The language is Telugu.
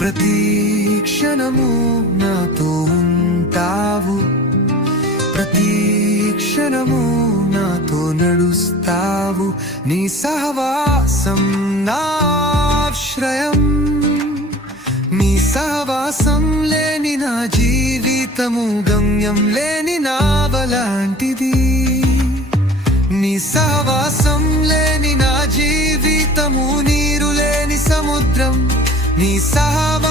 ప్రతి క్షణము నాతో ఉంటావు. ప్రతి క్షణము నాతో నడుస్తావు. నీ సహవాసం నాశ్రయం నీ సహవాసం లేని నా జీవితము గమ్యం లేని నా బలాంటిది నీ సహవాసం నీరు లేని సముద్రం నీ సహవాసం